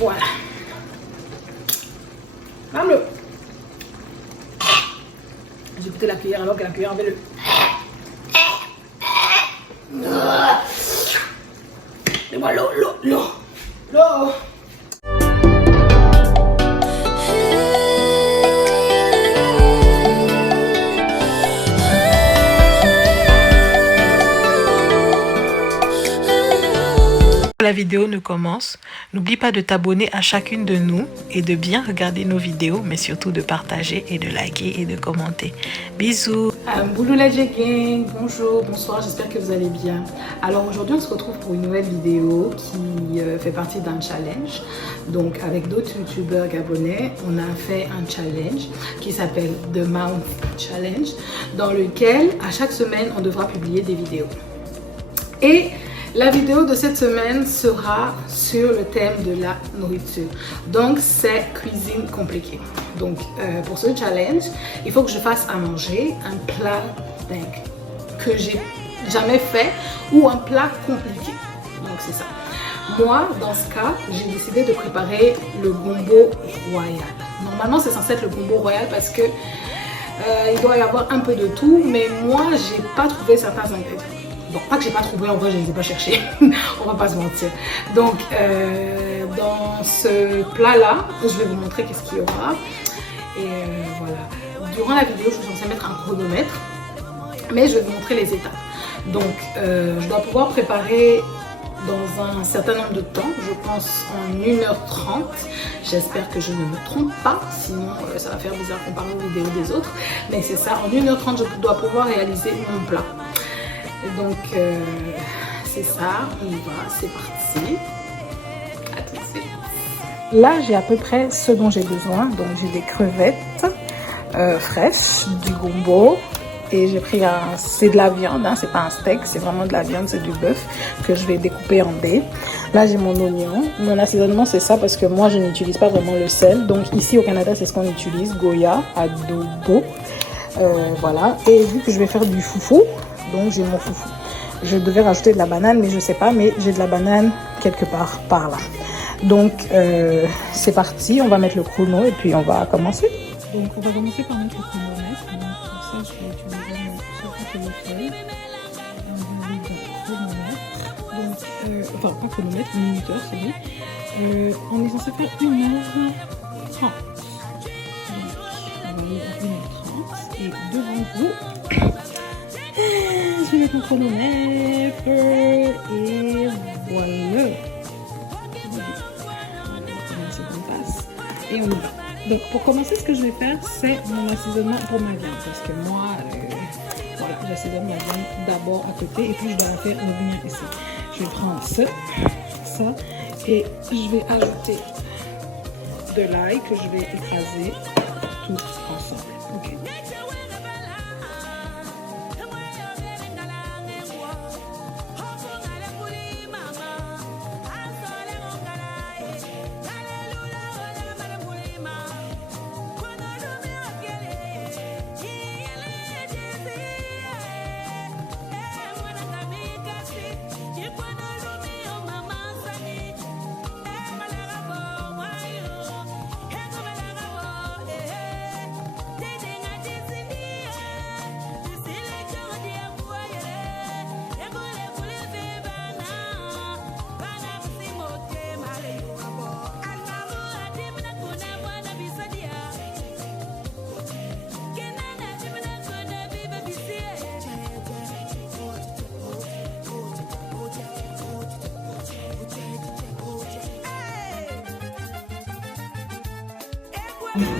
Voilà. Maman. J'ai goûté la cuillère alors que la cuillère avait le... Donne-moi l'eau. La vidéo ne commence, n'oublie pas de t'abonner à chacune de nous et de bien regarder nos vidéos, mais surtout de partager et de liker et de commenter. Bisous. Bouloula gang, bonjour, bonsoir, j'espère que vous allez bien. Alors aujourd'hui on se retrouve pour une nouvelle vidéo qui fait partie d'un challenge. Donc avec d'autres youtubeurs gabonais, on a fait un challenge qui s'appelle The Mouth Challenge, dans lequel à chaque semaine on devra publier des vidéos. Et la vidéo de cette semaine sera sur le thème de la nourriture. Donc c'est cuisine compliquée. Donc pour ce challenge, il faut que je fasse à manger un plat que j'ai jamais fait ou un plat compliqué. Donc c'est ça. Moi, dans ce cas, j'ai décidé de préparer le gombo royal. Normalement, c'est censé être le gombo royal parce que il doit y avoir un peu de tout, mais moi, j'ai pas trouvé certains ingrédients. Bon, pas que j'ai pas trouvé, en vrai je ne les ai pas cherchés, on va pas se mentir. Donc dans ce plat là, je vais vous montrer qu'est-ce qu'il y aura. Et voilà, durant la vidéo je suis censée mettre un chronomètre, mais je vais vous montrer les étapes. Donc je dois pouvoir préparer dans un certain nombre de temps, je pense en 1h30. J'espère que je ne me trompe pas, sinon ça va faire bizarre comparé aux vidéos des autres. Mais c'est ça, en 1h30 je dois pouvoir réaliser mon plat. Et donc c'est ça, on y va, c'est parti. À tout de suite. Là j'ai à peu près ce dont j'ai besoin. Donc j'ai des crevettes fraîches, du gombo. Et j'ai pris c'est de la viande, hein, c'est pas un steak, c'est vraiment de la viande, c'est du bœuf que je vais découper en dés. Là j'ai mon oignon. Mon assaisonnement c'est ça parce que moi je n'utilise pas vraiment le sel. Donc ici au Canada c'est ce qu'on utilise, Goya, adobo. Voilà. Et vu que je vais faire du foufou, donc j'ai mon foufou. Je devais rajouter de la banane, mais je sais pas, mais j'ai de la banane quelque part par là. Donc c'est parti, on va mettre le chrono et puis on va commencer. Donc on va commencer par mettre le chronomètre. Donc pour ça je vais utiliser mon téléphone. On va aller dans chronomètre. Donc enfin pas chronomètre, minuteur c'est lui. On est censé faire 1h30. Donc on va aller à 1h30 et devant vous. Je vais mettre mon chronomètre et voilà. Et on y va. Donc pour commencer, ce que je vais faire, c'est mon assaisonnement pour ma viande. Parce que moi, voilà, j'assaisonne ma viande d'abord à côté et puis je dois la faire revenir ici. Je vais prendre ça et je vais ajouter de l'ail que je vais écraser tout ensemble. Ok.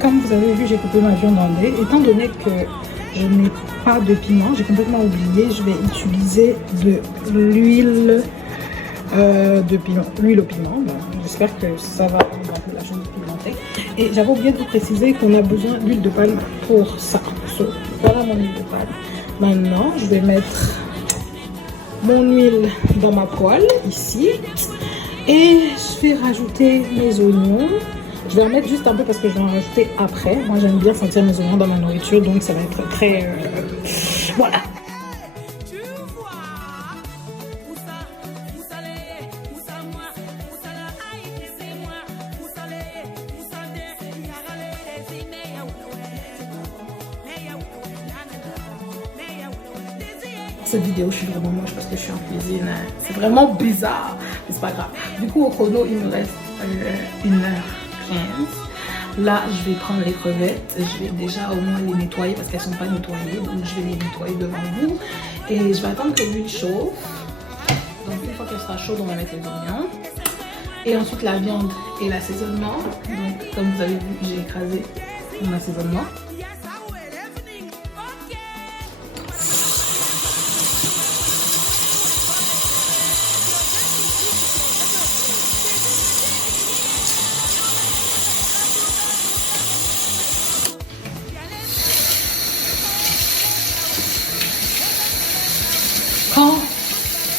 Comme vous avez vu, j'ai coupé ma viande en dés. Étant donné que je n'ai pas de piment, j'ai complètement oublié, je vais utiliser de l'huile de piment, l'huile au piment. J'espère que ça va rendre un peu la chose pimentée. Et j'avais oublié de vous préciser qu'on a besoin d'huile de palme pour ça. Voilà mon huile de palme. Maintenant, je vais mettre mon huile dans ma poêle ici et je vais rajouter mes oignons. Je vais en mettre juste un peu parce que je vais en rajouter après. Moi j'aime bien sentir mes oignons dans ma nourriture, donc ça va être très voilà. cette vidéo, je suis vraiment moche parce que je suis en cuisine. Hein. C'est vraiment bizarre, mais c'est pas grave. Du coup, au chrono, il me reste 1h15. Là, je vais prendre les crevettes. Je vais déjà au moins les nettoyer parce qu'elles sont pas nettoyées. Donc, je vais les nettoyer devant vous. Et je vais attendre que l'huile chauffe. Donc, une fois qu'elle sera chaude, on va mettre les oignons. Et ensuite, la viande et l'assaisonnement. Donc, comme vous avez vu, j'ai écrasé mon assaisonnement.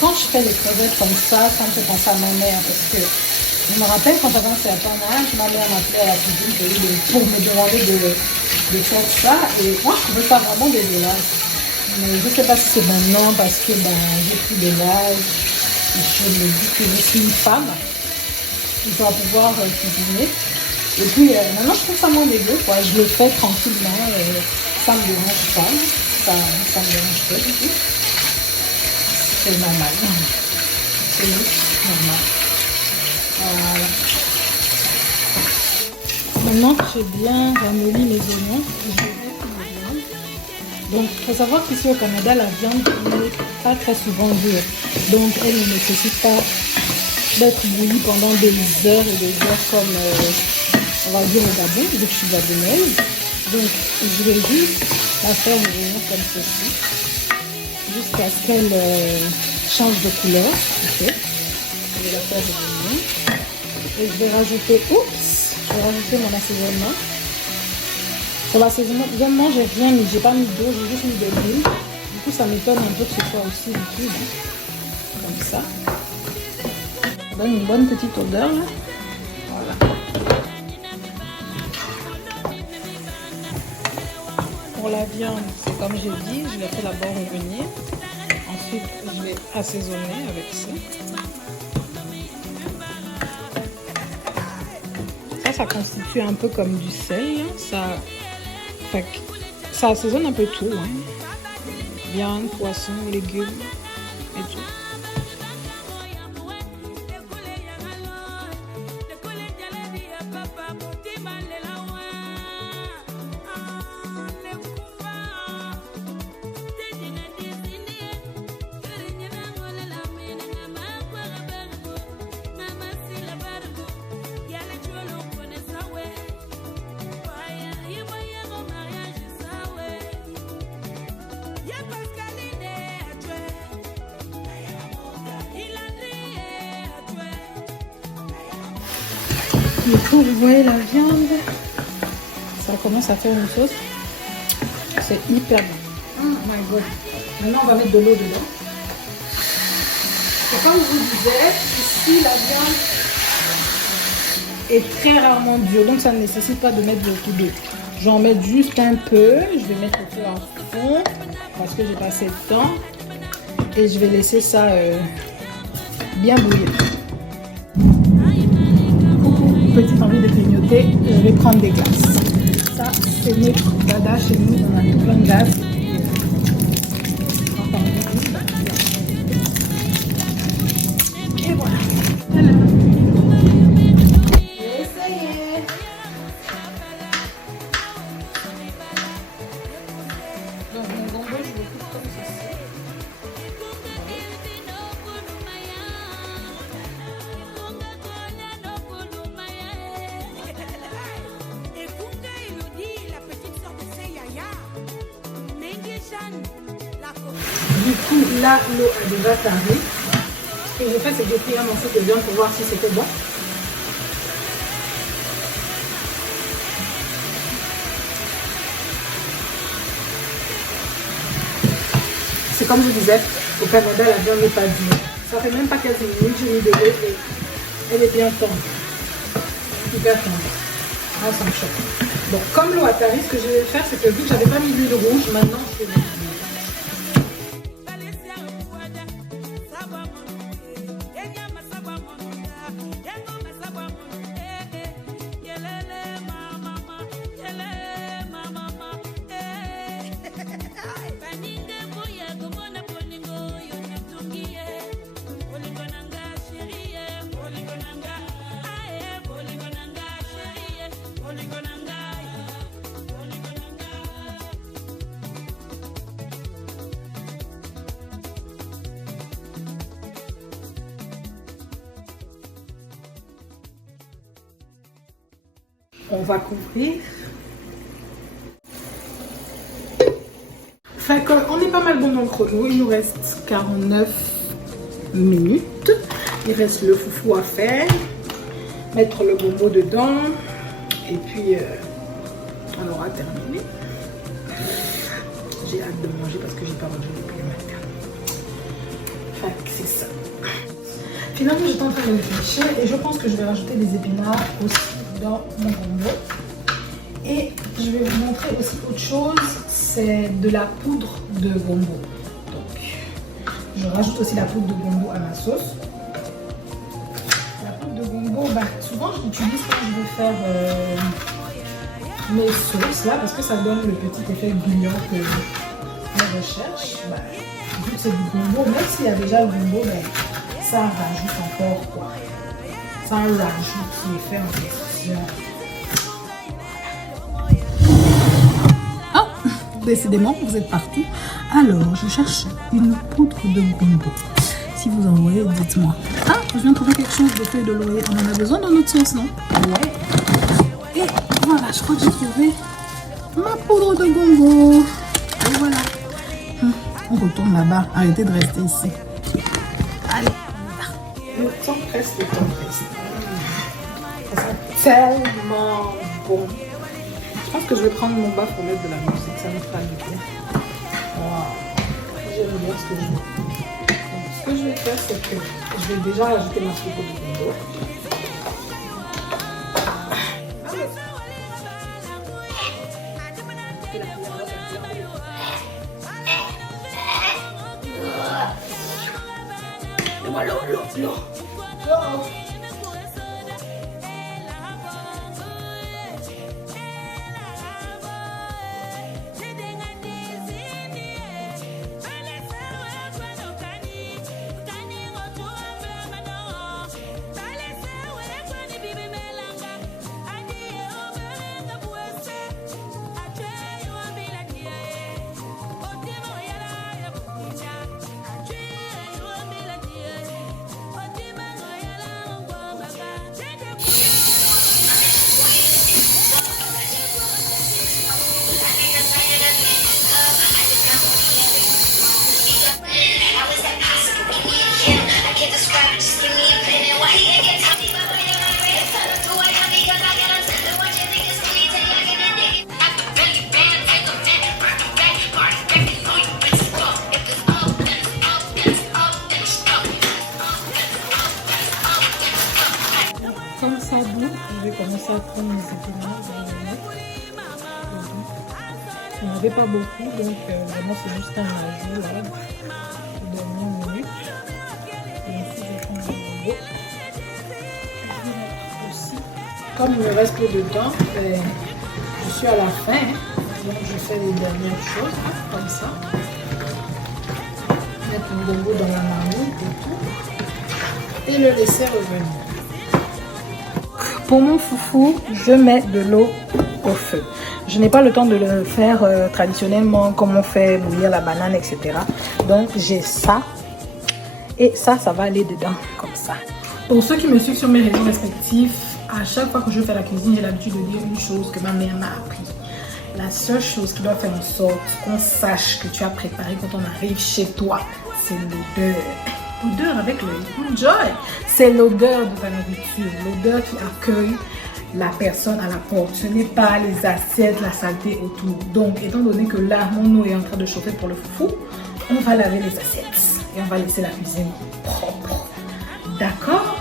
Quand je fais les crevettes comme ça me fait penser à ma mère parce que je me rappelle quand j'avais un certain âge, ma mère m'appelait à la cuisine pour me demander de faire ça et moi je trouvais ça vraiment dégueulasse. Mais je ne sais pas si c'est maintenant parce que j'ai pris de l'âge et je me dis que je suis une femme, je dois pouvoir cuisiner. Et puis maintenant je trouve ça moins dégueu, quoi. Je le fais tranquillement et ça me dérange pas, ça me dérange pas du tout. C'est normal. C'est normal. Voilà. Maintenant que j'ai bien ramolli mes oignons, je vais mettre ma viande. Donc, il faut savoir qu'ici au Canada, la viande n'est pas très souvent dure. Donc, elle ne nécessite pas d'être bouillie pendant des heures et des heures comme, on va dire, au Gabon, vu que je suis gabonaise. Donc, je vais juste la faire revenir comme ceci. Jusqu'à ce qu'elle change de couleur. Okay. Je vais la faire revenir. Et je vais rajouter, mon assaisonnement. Pour l'assaisonnement, j'ai rien mis, j'ai pas mis d'eau, j'ai juste mis de l'huile. Du coup, ça m'étonne un peu que ce soit aussi liquide. Comme ça. Ça donne une bonne petite odeur là. Voilà. Pour la viande, c'est comme j'ai dit, je l'ai fait d'abord revenir. Ensuite, je vais assaisonner avec ça. Ça constitue un peu comme du sel. Ça assaisonne un peu tout. Hein. Viande, poisson, légumes et tout. Du coup, vous voyez la viande, ça commence à faire une sauce. C'est hyper bon. Oh my god. Maintenant, on va mettre de l'eau dedans. Et comme je vous disais, ici, la viande est très rarement dure. Donc, ça ne nécessite pas de mettre beaucoup d'eau. J'en mets juste un peu. Je vais mettre le feu à fond parce que j'ai passé le temps. Et je vais laisser ça bien bouillir. Petite envie de grignoter, je vais prendre des glaces. Ça, c'est notre dada chez nous, on a des plein de glaces. Et voilà. Essayez. Donc mon gombo, je le coupe comme ceci. Du coup, là, l'eau a déjà taré. Ce que j'ai fait, c'est que j'ai pris un morceau de viande pour voir si c'était bon. C'est comme je disais, au Canada, la viande n'est pas dure. Ça fait même pas 15 minutes, j'ai mis de l'eau et elle est bien tendre. Hyper tendre. Ah, ça me choque. Bon, comme l'eau a taré, ce que je vais faire, c'est que vu que j'avais pas mis l'huile rouge, maintenant je vais mettre. on va couvrir. Fait qu'on est pas mal bon dans le chrono. Il nous reste 49 minutes. Il reste le foufou à faire. Mettre le gombo dedans. Et puis, on aura terminé. J'ai hâte de manger parce que j'ai pas mangé depuis le matin. Fait que c'est ça. Finalement, j'étais en train de réfléchir et je pense que je vais rajouter des épinards aussi dans mon gombo. Et je vais vous montrer aussi autre chose, c'est de la poudre de gombo. Donc, je rajoute aussi la poudre de gombo à ma sauce. La poudre de gombo, souvent je l'utilise quand je veux faire mes sauces là, parce que ça donne le petit effet bouillon que je recherche. Vu que c'est du gombo, même s'il y a déjà le gombo, ça rajoute encore quoi. Ça rajoute l'effet en question. Décidément, vous êtes partout. Alors, je cherche une poudre de gombo. Si vous en voyez, dites-moi. Ah, je viens de trouver quelque chose de feuilles de laurier. On en a besoin dans notre sauce, non? Ouais. Et voilà, je crois que j'ai trouvé ma poudre de gombo. Et voilà. On retourne là-bas. Arrêtez de rester ici. Allez, le temps presse, le temps presse. Ça sent tellement bon. Je pense que je vais prendre mon bas pour mettre de la musique, ça me fera du bien. Wow. J'aime bien ce que je veux. Donc, ce que je vais faire, c'est que je vais déjà rajouter ma soupe de gombo. L'eau. Comme ça bout, je vais commencer à prendre mes épinards. Il n'y en avait pas beaucoup, donc vraiment c'est juste un ajout là, de dernière minute. Et ici je prends le gombo. Aussi, comme il me reste peu de temps, je suis à la fin, donc je fais les dernières choses, comme ça. Mettre le gombo dans la marmite et tout. Et le laisser revenir. Pour mon foufou, je mets de l'eau au feu. Je n'ai pas le temps de le faire traditionnellement comme on fait bouillir la banane, etc. Donc j'ai ça. Et ça va aller dedans comme ça. Pour ceux qui me suivent sur mes réseaux respectifs, à chaque fois que je fais la cuisine, j'ai l'habitude de dire une chose que ma mère m'a appris. La seule chose qui doit faire en sorte qu'on sache que tu as préparé quand on arrive chez toi, c'est l'odeur. L'odeur avec le enjoy. C'est l'odeur de ta nourriture, l'odeur qui accueille la personne à la porte. Ce n'est pas les assiettes, la saleté autour. Donc, étant donné que là, mon eau est en train de chauffer pour le foufou, on va laver les assiettes et on va laisser la cuisine propre. D'accord?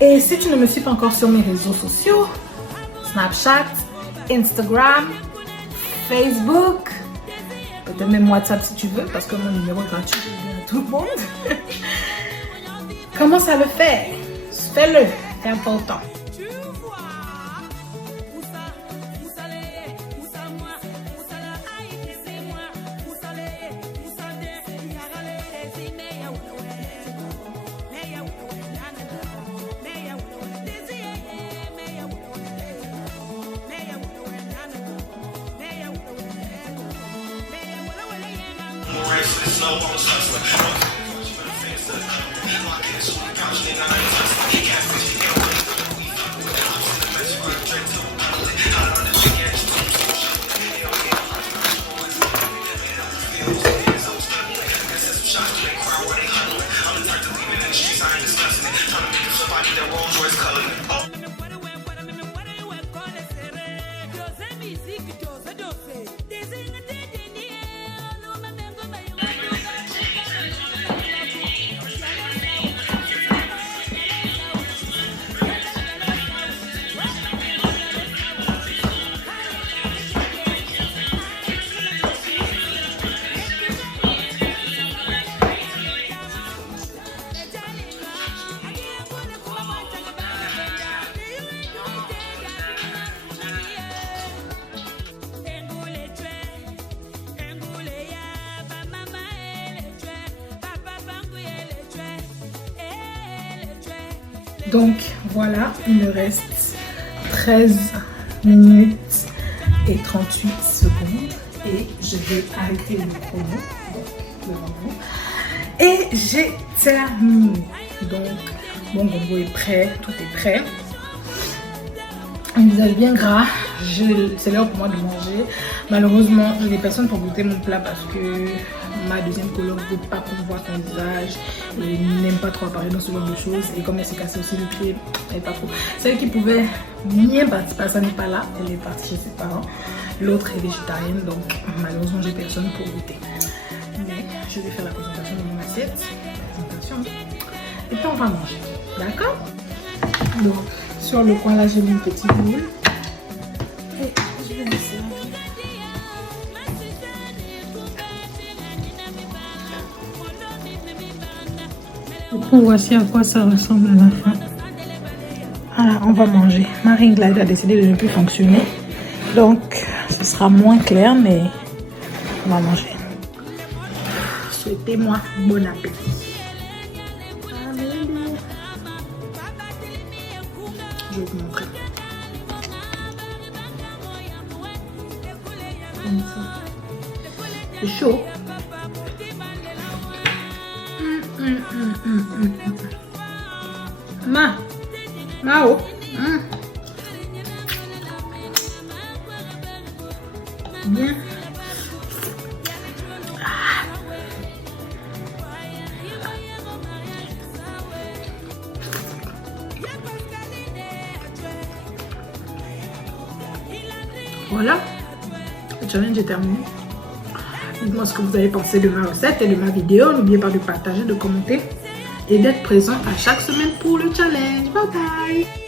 Et si tu ne me suis pas encore sur mes réseaux sociaux, Snapchat, Instagram, Facebook, peut-être même WhatsApp si tu veux, parce que mon numéro est gratuit à tout le monde. Commence à le faire. Fais-le, c'est important. Donc voilà, il me reste 13 minutes et 38 secondes et je vais arrêter le chrono devant vous. Et j'ai terminé. Donc mon gombo est prêt, tout est prêt. Un visage bien gras, c'est l'heure pour moi de manger. Malheureusement, je n'ai personne pour goûter mon plat parce que ma deuxième coloc ne veut pas qu'on voit son visage. Elle n'aime pas trop apparaître dans ce genre de choses. Et comme elle s'est cassée aussi le pied, elle n'est pas trop. Celle qui pouvait bien participer à ça n'est pas là. Elle est partie chez ses parents. L'autre est végétarienne, donc malheureusement, j'ai personne pour goûter. Mais je vais faire la présentation de mon assiette. Et puis on va manger. D'accord? Donc, sur le coin là, j'ai mis une petite boule. Et je vais me servir. Voici à quoi ça ressemble à la fin. Voilà, on va manger. Ma ring light a décidé de ne plus fonctionner. Donc, ce sera moins clair, mais on va manger. Souhaitez-moi bon appétit. Je vais vous montrer. Comme ça. C'est chaud. Mao. Bien. Voilà, le challenge est terminé. Dites-moi ce que vous avez pensé de ma recette et de ma vidéo. N'oubliez pas de partager, de commenter et d'être présent à chaque semaine pour le challenge. Bye bye.